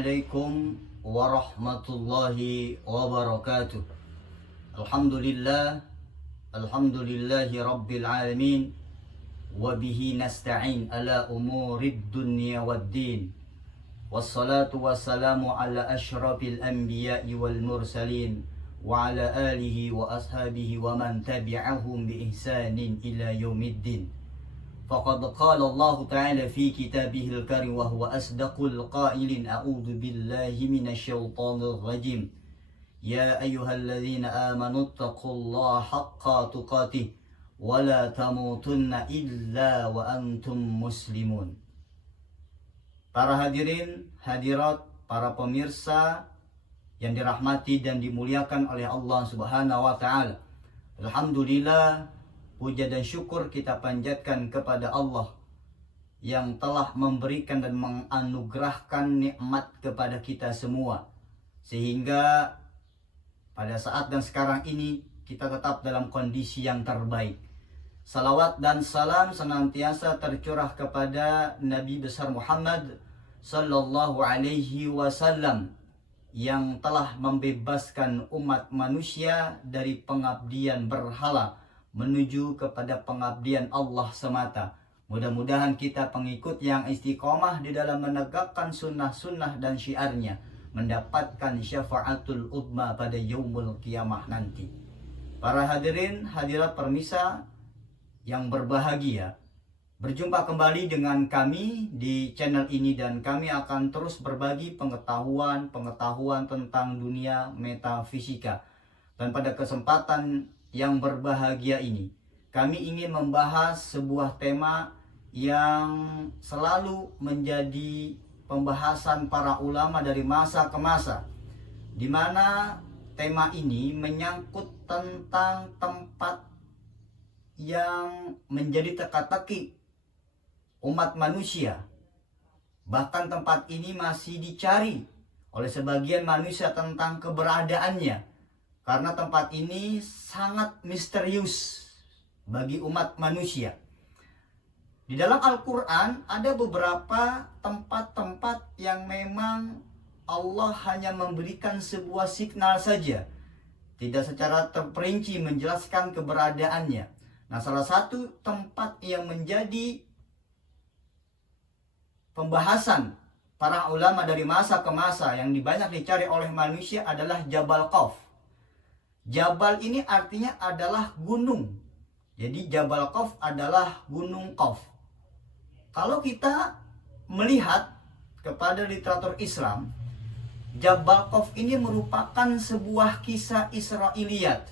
Assalamualaikum warahmatullahi wabarakatuh. Alhamdulillahi rabbil alamin. Wabihi nasta'in ala umurid dunya waddin. Wassalatu wassalamu ala ashrafil anbiya'i wal mursalin. Wa ala alihi wa ashabihi wa man tabi'ahum bi ihsanin ila yaumiddin. Faqad qala Allah Ta'ala fi kitabihil karim wa huwa asdaqul qailin a'udzu billahi minasyaitonir rajim. Ya ayyuhalladzina amanu taqullaha haqqa tuqatih wa la tamutunna illa wa antum muslimun. Para hadirin, hadirat, para pemirsa yang dirahmati dan dimuliakan oleh Allah Subhanahu wa taala. Alhamdulillah, puja dan syukur kita panjatkan kepada Allah yang telah memberikan dan menganugerahkan nikmat kepada kita semua, sehingga pada saat dan sekarang ini kita tetap dalam kondisi yang terbaik. Salawat dan salam senantiasa tercurah kepada Nabi besar Muhammad sallallahu alaihi wasallam yang telah membebaskan umat manusia dari pengabdian berhala menuju kepada pengabdian Allah semata. Mudah-mudahan kita pengikut yang istiqomah di dalam menegakkan sunnah-sunnah dan syiarnya mendapatkan syafaatul udma pada yaumul qiyamah nanti. Para hadirin, hadirat permisa yang berbahagia, berjumpa kembali dengan kami di channel ini dan kami akan terus berbagi pengetahuan tentang dunia metafisika. Dan pada kesempatan yang berbahagia ini, kami ingin membahas sebuah tema yang selalu menjadi pembahasan para ulama dari masa ke masa, di mana tema ini menyangkut tentang tempat yang menjadi teka-teki umat manusia. Bahkan tempat ini masih dicari oleh sebagian manusia tentang keberadaannya, karena tempat ini sangat misterius bagi umat manusia. Di dalam Al-Quran ada beberapa tempat-tempat yang memang Allah hanya memberikan sebuah signal saja, tidak secara terperinci menjelaskan keberadaannya. Nah, salah satu tempat yang menjadi pembahasan para ulama dari masa ke masa yang banyak dicari oleh manusia adalah Jabal Qaf. Jabal ini artinya adalah gunung. Jadi Jabal Qaf adalah gunung Qaf. Kalau kita melihat kepada literatur Islam, Jabal Qaf ini merupakan sebuah kisah Israiliyat,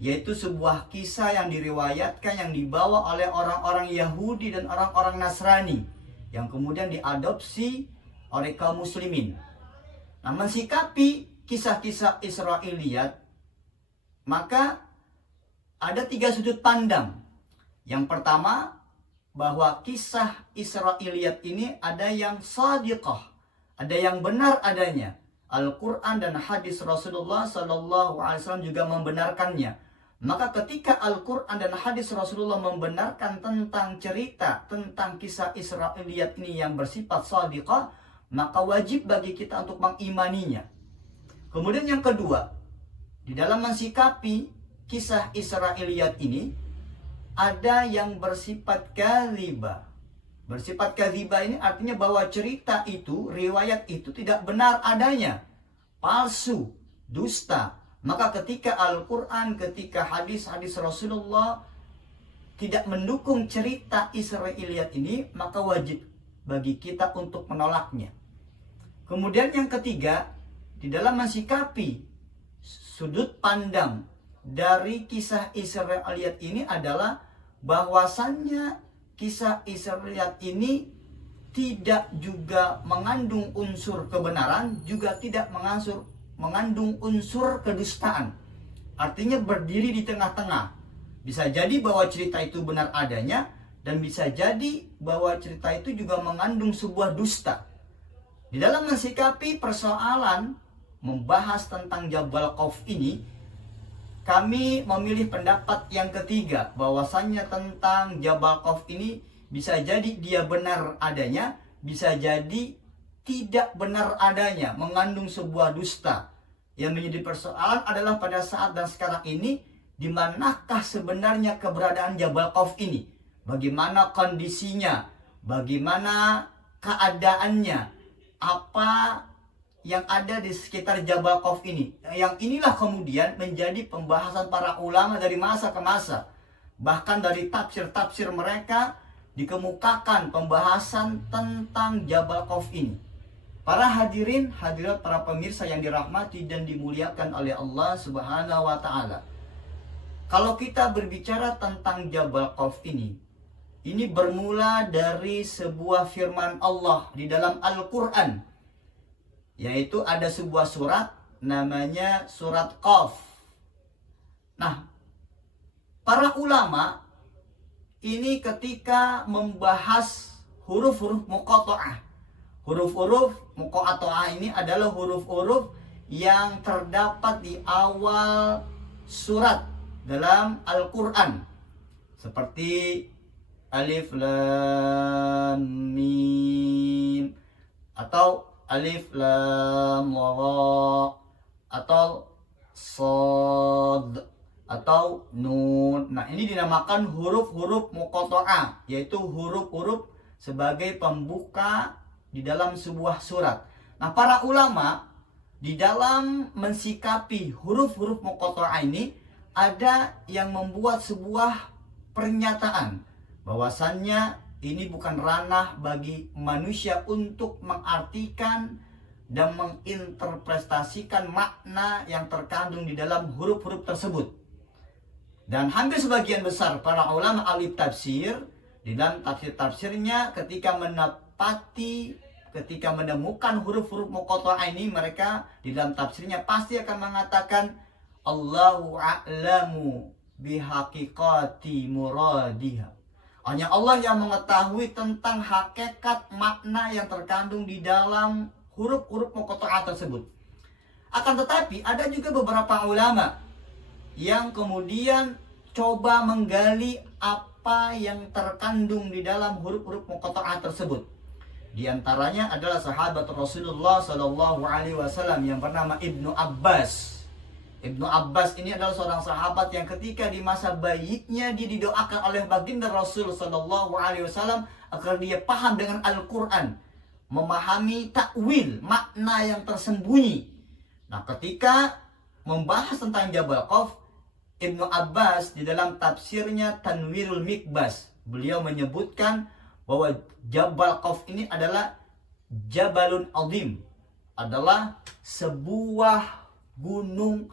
yaitu sebuah kisah yang diriwayatkan, yang dibawa oleh orang-orang Yahudi dan orang-orang Nasrani, yang kemudian diadopsi oleh kaum muslimin. Nah, mensikapi kisah-kisah Israiliyat, maka ada 3 sudut pandang. Yang pertama, bahwa kisah Israiliyat ini ada yang shadiqah, ada yang benar adanya. Al-Quran dan hadis Rasulullah SAW juga membenarkannya. Maka ketika Al-Quran dan hadis Rasulullah membenarkan tentang cerita, tentang kisah Israiliyat ini yang bersifat shadiqah, maka wajib bagi kita untuk mengimaninya. Kemudian yang kedua, di dalam mensikapi kisah Israiliyat ini, ada yang bersifat kadzibah. Bersifat kadzibah ini artinya bahwa cerita itu, riwayat itu tidak benar adanya, palsu, dusta. Maka ketika Al-Quran, ketika hadis-hadis Rasulullah tidak mendukung cerita Israiliyat ini, maka wajib bagi kita untuk menolaknya. Kemudian yang ketiga, di dalam mensikapi sudut pandang dari kisah Israiliyat ini adalah bahwasannya kisah Israiliyat ini tidak juga mengandung unsur kebenaran, juga tidak mengandung unsur kedustaan. Artinya berdiri di tengah-tengah. Bisa jadi bahwa cerita itu benar adanya, dan bisa jadi bahwa cerita itu juga mengandung sebuah dusta. Di dalam mensikapi persoalan membahas tentang Jabal Qaf ini, kami memilih pendapat yang ketiga, bahwasannya tentang Jabal Qaf ini bisa jadi dia benar adanya, bisa jadi tidak benar adanya, mengandung sebuah dusta. Yang menjadi persoalan adalah pada saat dan sekarang ini, di manakah sebenarnya keberadaan Jabal Khawf ini? Bagaimana kondisinya? Bagaimana keadaannya? Apa yang ada di sekitar Jabal Khawf ini? Yang inilah kemudian menjadi pembahasan para ulama dari masa ke masa. Bahkan dari tafsir-tafsir mereka dikemukakan pembahasan tentang Jabal Khawf ini. Para hadirin, hadirat, para pemirsa yang dirahmati dan dimuliakan oleh Allah Subhanahu wa taala. Kalau kita berbicara tentang Jabal Khawf ini bermula dari sebuah firman Allah di dalam Al-Qur'an. Yaitu ada sebuah surat namanya surat Qaf. Nah, para ulama ini ketika membahas huruf-huruf muqatta'ah. Huruf-huruf muqatta'ah ini adalah huruf-huruf yang terdapat di awal surat dalam Al-Quran. Seperti Alif Lam Mim, atau Alif Lam Ra, atau Shad, atau Nun. Nah, ini dinamakan huruf-huruf muqatta'ah, yaitu huruf-huruf sebagai pembuka di dalam sebuah surat. Nah, para ulama di dalam mensikapi huruf-huruf muqatta'ah ini ada yang membuat sebuah pernyataan bahwasannya ini bukan ranah bagi manusia untuk mengartikan dan menginterpretasikan makna yang terkandung di dalam huruf-huruf tersebut. Dan hampir sebagian besar para ulama ahli tafsir di dalam tafsir-tafsirnya ketika menemukan huruf-huruf muqatta'ah ini, mereka di dalam tafsirnya pasti akan mengatakan Allahu a'lamu bihaqiqati muradiha. Hanya Allah yang mengetahui tentang hakikat makna yang terkandung di dalam huruf-huruf muqatta'ah tersebut. Akan tetapi ada juga beberapa ulama yang kemudian coba menggali apa yang terkandung di dalam huruf-huruf muqatta'ah tersebut. Di antaranya adalah sahabat Rasulullah Shallallahu Alaihi Wasallam yang bernama Ibnu Abbas. Ibnu Abbas ini adalah seorang sahabat yang ketika di masa baiknya dia didoakan oleh baginda Rasul Shallallahu Alaihi Wasallam agar dia paham dengan Al-Quran, memahami takwil, makna yang tersembunyi. Nah, ketika membahas tentang Jabal Khawf, Ibnu Abbas di dalam tafsirnya Tanwirul Mikbas, beliau menyebutkan bahwa Jabal Khawf ini adalah Jabalun Azim, adalah sebuah gunung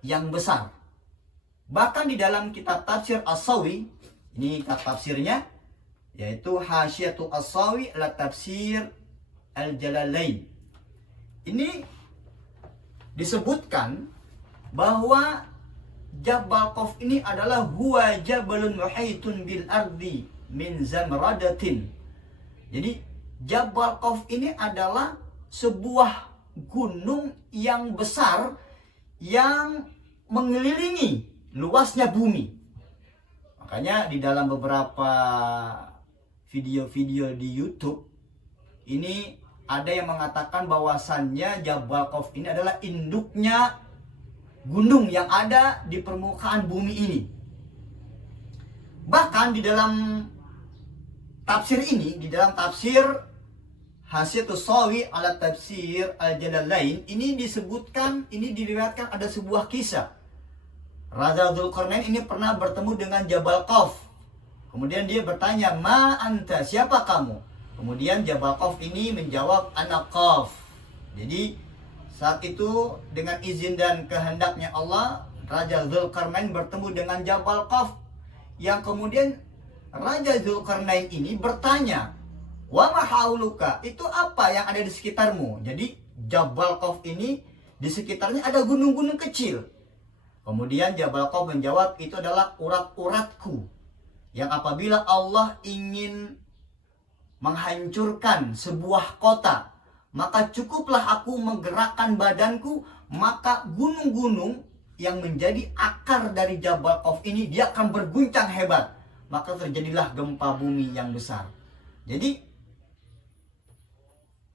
yang besar. Bahkan di dalam kitab tafsir As-Sawi, ini kitab tafsirnya, yaitu Hasyiatu As-Sawi ala Tafsir Al-Jalalain. Ini disebutkan bahwa Jabal Khawf ini adalah huwa jabalun muhaitun bil ardi min zamradatin. Jadi Jabal Khawf ini adalah sebuah gunung yang besar yang mengelilingi luasnya bumi. Makanya di dalam beberapa video-video di YouTube ini ada yang mengatakan bahwasannya Jabal Khawf ini adalah induknya gunung yang ada di permukaan bumi ini. Bahkan di dalam tafsir ini, di dalam tafsir Hasyiatus Sawi ala Tafsir Al-Jalalain, ini disebutkan, ini diriwayatkan ada sebuah kisah. Raja Dzulqarnain ini pernah bertemu dengan Jabal Khawf. Kemudian dia bertanya, "Ma anta, siapa kamu?" Kemudian Jabal Khawf ini menjawab, "Ana Khawf." Jadi saat itu dengan izin dan kehendaknya Allah, Raja Dzulqarnain bertemu dengan Jabal Khawf. Yang kemudian Raja Dzulqarnain ini bertanya, "Wa ma hauluka?" Itu apa yang ada di sekitarmu? Jadi Jabal Khawf ini di sekitarnya ada gunung-gunung kecil. Kemudian Jabal Khawf menjawab, "Itu adalah urat-uratku yang apabila Allah ingin menghancurkan sebuah kota, maka cukuplah aku menggerakkan badanku, maka gunung-gunung yang menjadi akar dari Jabal Khawf ini dia akan berguncang hebat, maka terjadilah gempa bumi yang besar." Jadi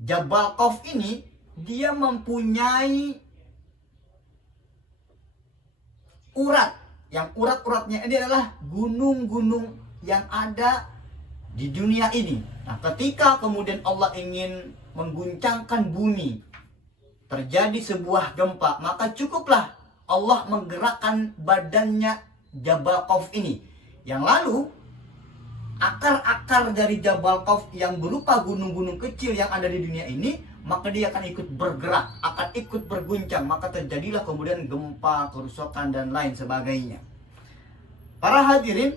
Jabal Qaf ini dia mempunyai urat. Yang urat-uratnya ini adalah gunung-gunung yang ada di dunia ini. Nah, ketika kemudian Allah ingin mengguncangkan bumi, terjadi sebuah gempa, maka cukuplah Allah menggerakkan badannya Jabal Qaf ini. Yang lalu akar-akar dari Jabal Qaf yang berupa gunung-gunung kecil yang ada di dunia ini, maka dia akan ikut bergerak, akan ikut berguncang, maka terjadilah kemudian gempa, kerusakan dan lain sebagainya. Para hadirin,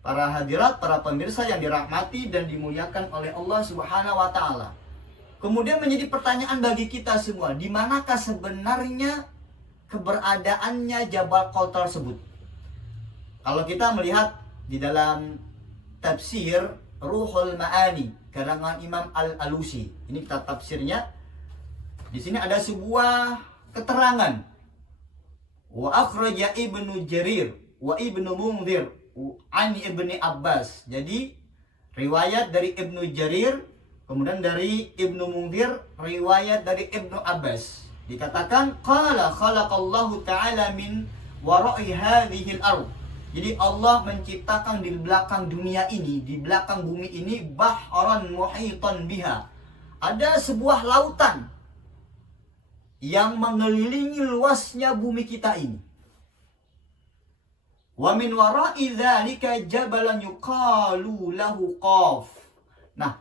para hadirat, para pemirsa yang dirahmati dan dimuliakan oleh Allah Subhanahu wa taala. Kemudian menjadi pertanyaan bagi kita semua, di manakah sebenarnya keberadaannya Jabal Qaf tersebut? Kalau kita melihat di dalam tafsir Ruhul Ma'ani karangan Imam Al-Alusi, ini kitab tafsirnya. Di sini ada sebuah keterangan. Wa akhraja Ibnu Jarir wa Ibnu Munzir an Ibni Abbas. Jadi riwayat dari Ibnu Jarir, kemudian dari Ibnu Munzir, riwayat dari Ibnu Abbas. Dikatakan qala khalaqallahu ta'ala min wara'i hadhil ardh. Jadi Allah menciptakan di belakang dunia ini, di belakang bumi ini, bahran muhitan biha. Ada sebuah lautan yang mengelilingi luasnya bumi kita ini. Wa min wara'i dzalika jabalan yuqalu lahu Qaf. Nah,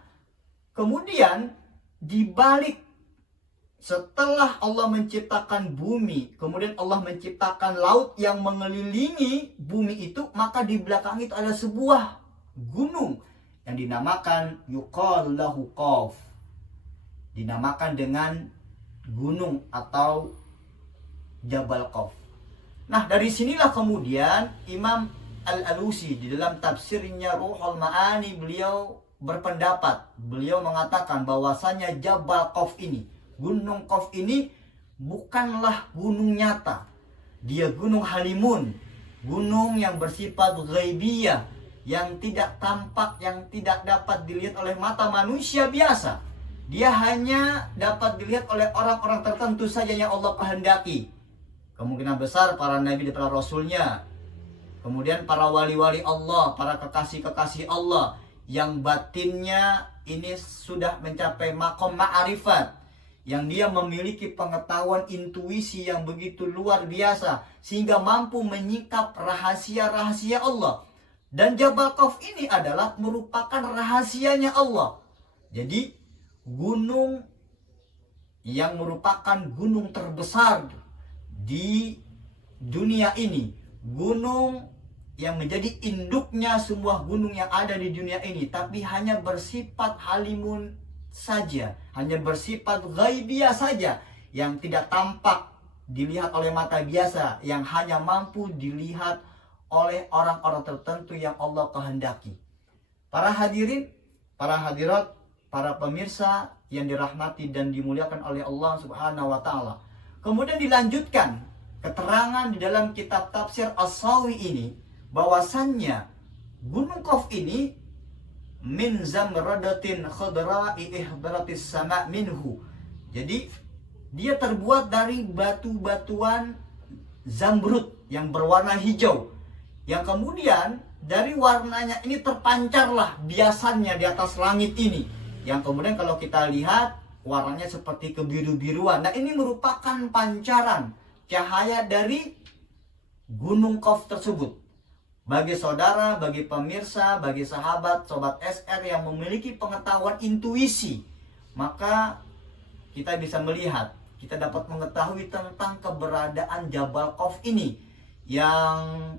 kemudian di balik setelah Allah menciptakan bumi, kemudian Allah menciptakan laut yang mengelilingi bumi itu, maka di belakang itu ada sebuah gunung yang dinamakan yuqalu lahu Qaf. Dinamakan dengan gunung atau Jabal Qaf. Nah, dari sinilah kemudian Imam Al-Alusi di dalam tafsirnya Ruhul Ma'ani beliau berpendapat, beliau mengatakan bahwasanya Jabal Qaf ini, Gunung Qaf ini bukanlah gunung nyata. Dia gunung halimun, gunung yang bersifat ghaibiyah, yang tidak tampak, yang tidak dapat dilihat oleh mata manusia biasa. Dia hanya dapat dilihat oleh orang-orang tertentu saja yang Allah kehendaki. Kemungkinan besar para nabi dan para rasulnya, kemudian para wali-wali Allah, para kekasih-kekasih Allah yang batinnya ini sudah mencapai maqam ma'rifat, yang dia memiliki pengetahuan intuisi yang begitu luar biasa sehingga mampu menyingkap rahasia-rahasia Allah. Dan Jabal Qaf ini adalah merupakan rahasianya Allah. Jadi gunung yang merupakan gunung terbesar di dunia ini, gunung yang menjadi induknya semua gunung yang ada di dunia ini, tapi hanya bersifat halimun saja, hanya bersifat ghaibiyah saja, yang tidak tampak dilihat oleh mata biasa, yang hanya mampu dilihat oleh orang-orang tertentu yang Allah kehendaki. Para hadirin, para hadirat, para pemirsa yang dirahmati dan dimuliakan oleh Allah Subhanahu wa taala. Kemudian dilanjutkan keterangan di dalam kitab tafsir As-Sawi ini bahwasannya Gunung Qaf ini min zamradatin khadra'i ihdaratis sama minhu. Jadi dia terbuat dari batu-batuan zamrud yang berwarna hijau, yang kemudian dari warnanya ini terpancarlah biasannya di atas langit ini, yang kemudian kalau kita lihat warnanya seperti kebiru-biruan. Nah, ini merupakan pancaran cahaya dari Gunung Qaf tersebut. Bagi saudara, bagi pemirsa, bagi sahabat, sobat SR yang memiliki pengetahuan intuisi, maka kita bisa melihat, kita dapat mengetahui tentang keberadaan Jabal Qaf ini yang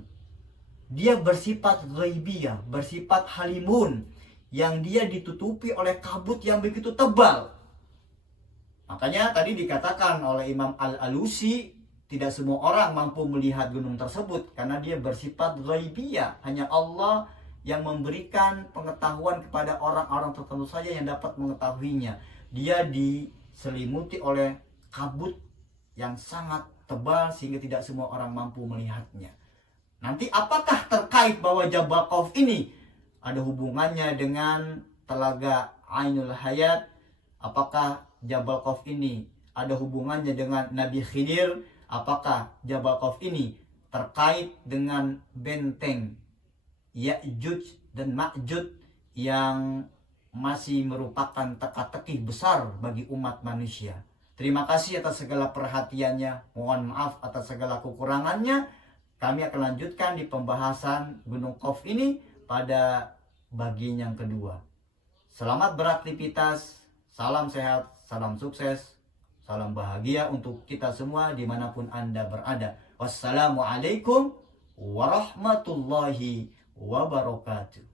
dia bersifat ghaibiyah, bersifat halimun, yang dia ditutupi oleh kabut yang begitu tebal. Makanya tadi dikatakan oleh Imam Al-Alusi, tidak semua orang mampu melihat gunung tersebut karena dia bersifat ghaibiyah. Hanya Allah yang memberikan pengetahuan kepada orang-orang tertentu saja yang dapat mengetahuinya. Dia diselimuti oleh kabut yang sangat tebal sehingga tidak semua orang mampu melihatnya. Nanti apakah terkait bahwa Jabal Qaf ini ada hubungannya dengan Telaga Ainul Hayat Apakah Jabal Qaf ini ada hubungannya dengan Nabi Khidir? Apakah Jabal Qaf ini terkait dengan benteng Ya'juj dan Ma'juj yang masih merupakan teka-teki besar bagi umat manusia? Terima kasih atas segala perhatiannya. Mohon maaf atas segala kekurangannya. Kami akan lanjutkan di pembahasan Gunung Qaf ini pada bagian yang kedua. Selamat beraktivitas. Salam sehat, salam sukses, salam bahagia untuk kita semua dimanapun Anda berada. Wassalamualaikum warahmatullahi wabarakatuh.